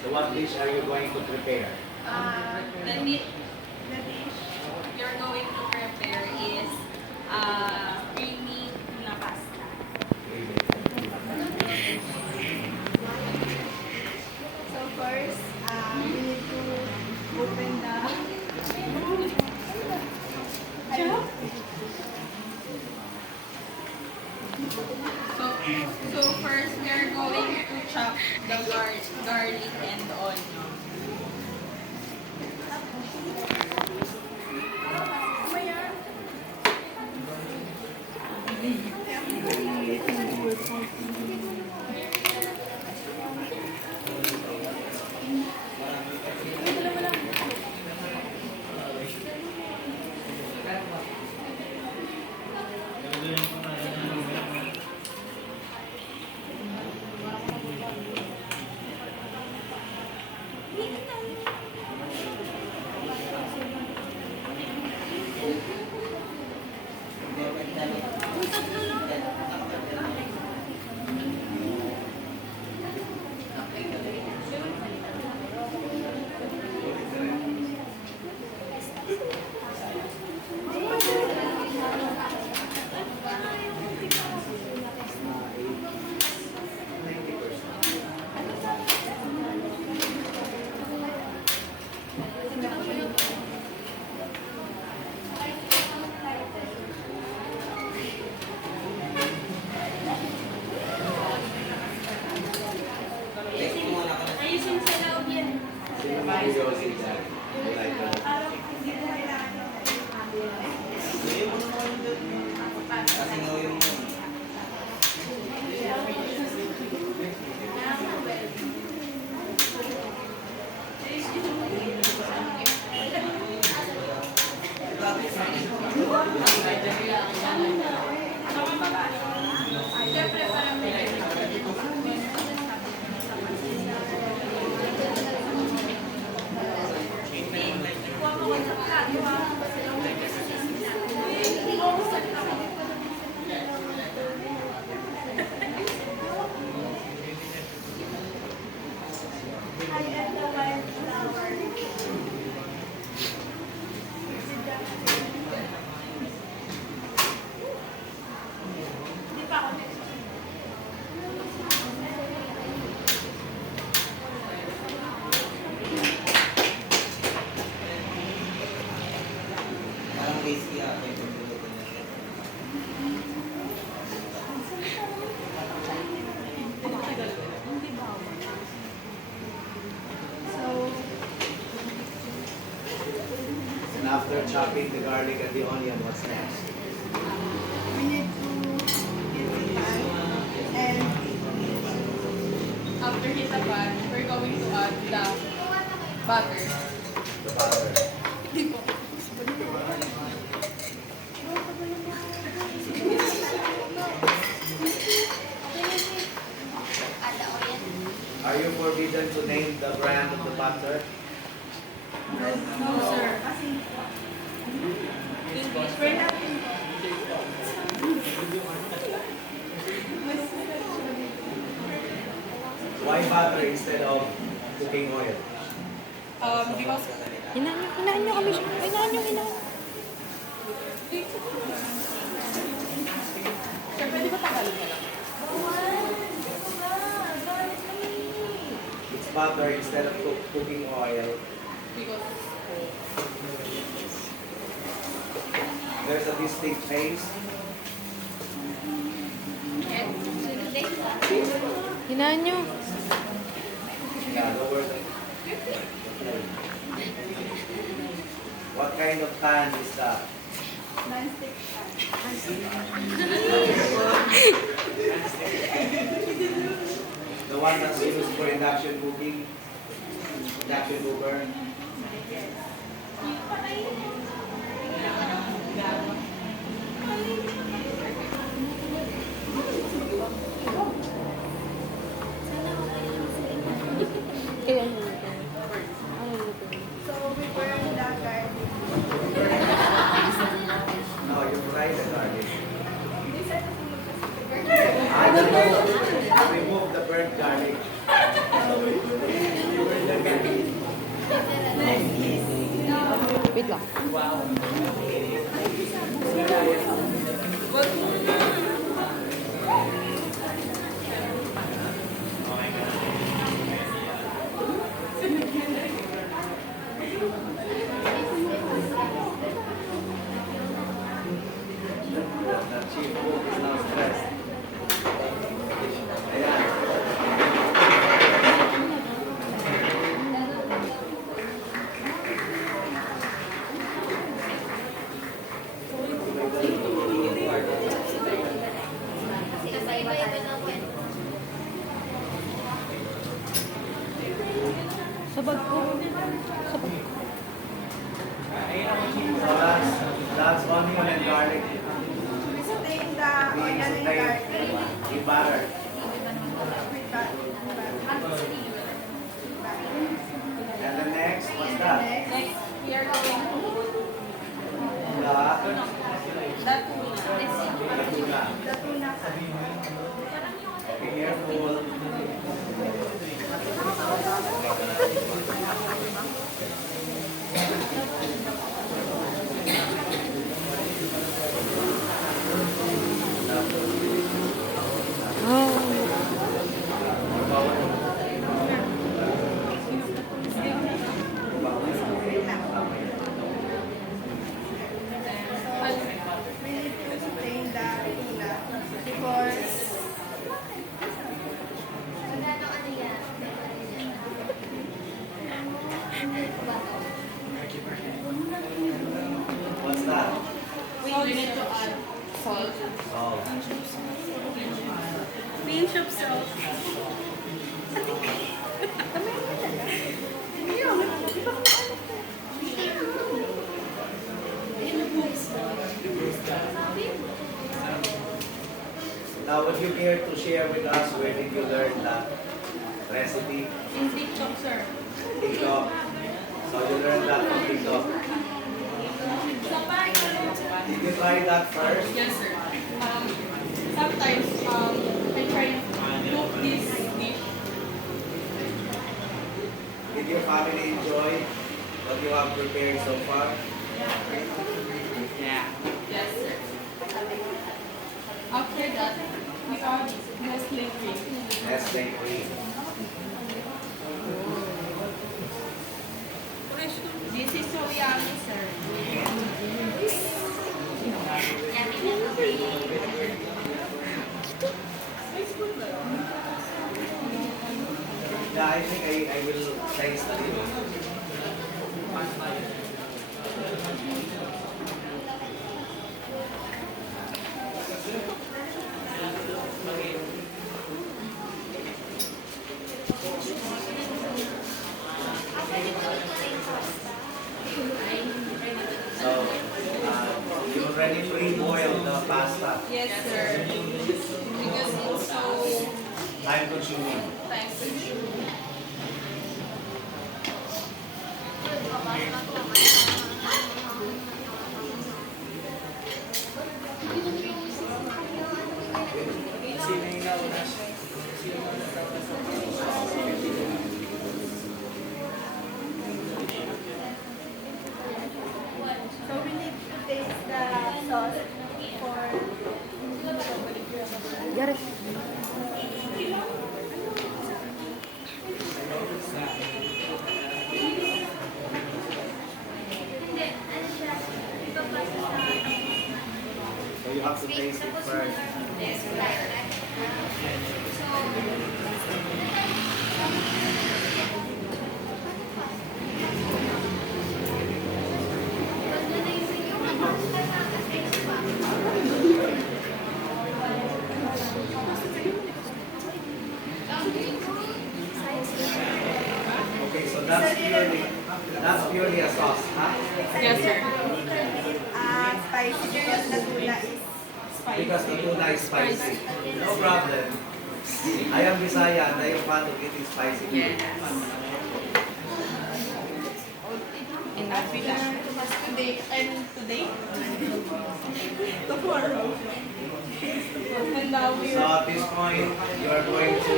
So what dish are you going to prepare? The dish you're going to prepare is creamy tuna pasta. So first, we need to open the So first we are going to chop the garlic and onion. And after chopping the garlic and the onion, what's next? we need to heat the pan and After hit the pan, we're going to add the butter. The butter. Are you forbidden to name the brand of the butter? no sir. We're not Why butter instead of cooking oil? Because Hinaan nyo kami siya. Hinaan. sir, pwede ba Tagalog na lang? It's butter instead of cooking oil. Because There's a distinct taste. Hinaan nyo. Yeah, lower the... What kind of pan is that? non-stick pan. The one that's used for induction cooking? Induction cooker? Kaya So we burn the garlic. No, you fry the garlic. This is Wait lang. The chief cook is now stressed. Ayan. Sa bag ko. Sa bag ko. So that's onion and garlic. We stain the We onion and stain garlic in butter. with that. And the next, what's that? Next, we are going to The the tuna. tuna. The tuna. Be careful. We need to stain the tuna before What's that? We need to add salt. Oh. Pinch of salt. Now, would you care to share with us where did you learn that recipe? In TikTok, sir. TikTok. So you learned that from TikTok. Did you try that first? Yes, sir. Sometimes I try to cook this dish. Did your family enjoy what you have prepared so far? Yes, sir. After that, we add Nestle cream. Nestle cream. This is so yummy, sir. Yeah, I think I will taste a little. So, you already pre-boiled the pasta. Yes, sir. Because it's so Time consuming. time consuming. so we need to taste the sauce for Yari. So you have to taste it first. Okay, so that's purely a sauce, huh? Yes, sir. spicy because the tuna is Because the tuna is spicy. No problem. I am Bisaya and I am fond of eating spicy. And we learn today and today. Tomorrow. And now we So at this point, you are going to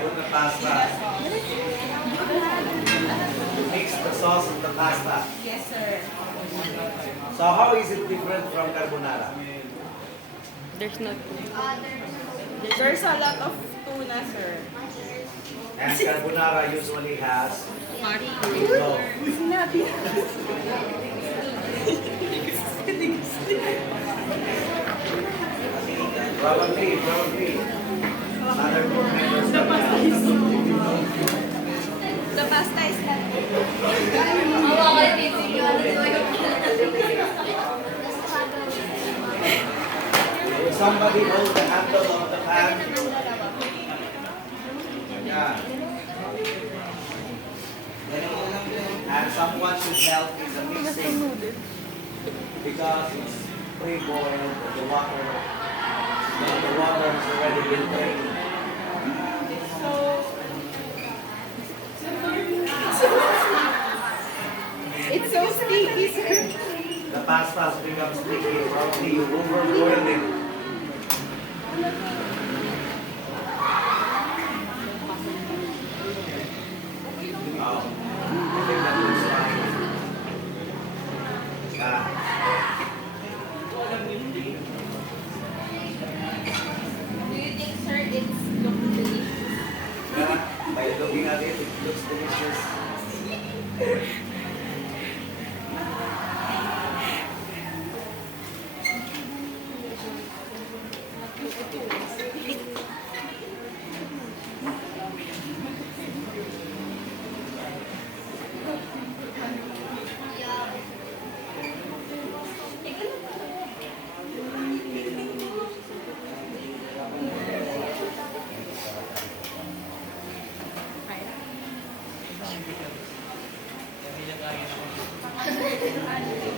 put the pasta. Mix the sauce of the pasta. Yes, sir. So how is it different from carbonara? There's no. There's a lot of tuna, sir. And carbonara usually has no. Probably. Other group members can The pasta is not. Will somebody hold the handle of the pan? Yeah. And someone should help in the mixing because it's pre-boiled, the water has already been drained. It's so sticky, sir. The pasta has become sticky, probably you overboiled it. I think that looks fine. Do you think, sir, it's looks delicious? By looking at it, it looks delicious.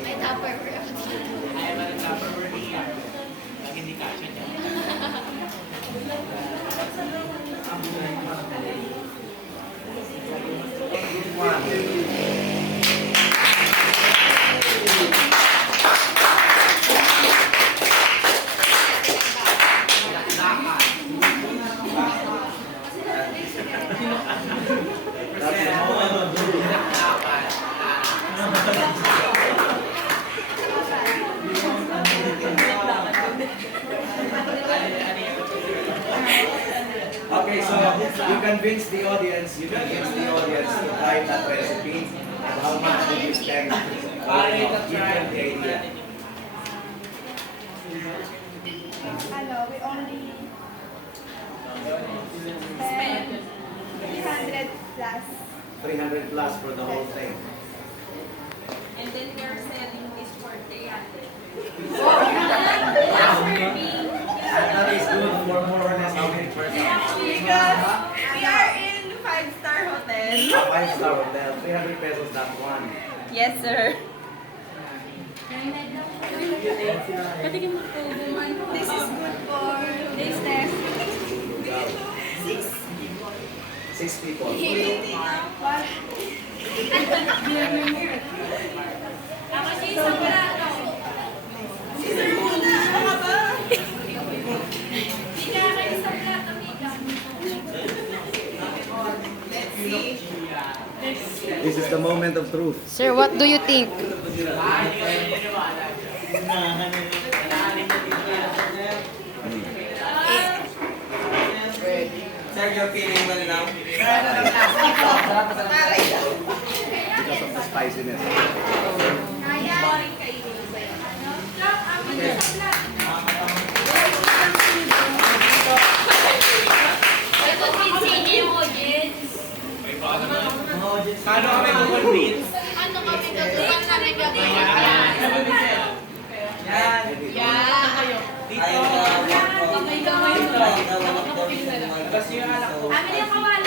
May Tupperware. Okay, so you convince the audience to try that recipe and how much did you spend? Give them the idea. Hello, we only spent 300 plus. 300 plus for the whole thing. And then we are selling this for 300. And that is good for more or less how many persons? Because we are in 5-star hotel. A 5-star hotel, 300 pesos that one. Yes, sir. Patigin mo po. This is good for this test. 6 people. What? This is the moment of truth. Sir, what do you think? Sir, you're feeling well now? Because of the spiciness. Paano kami mag-convince? Ano kami gagawin kami gagawin? Yan. Dito. Kasi yung anak ko. Amin yung kawala.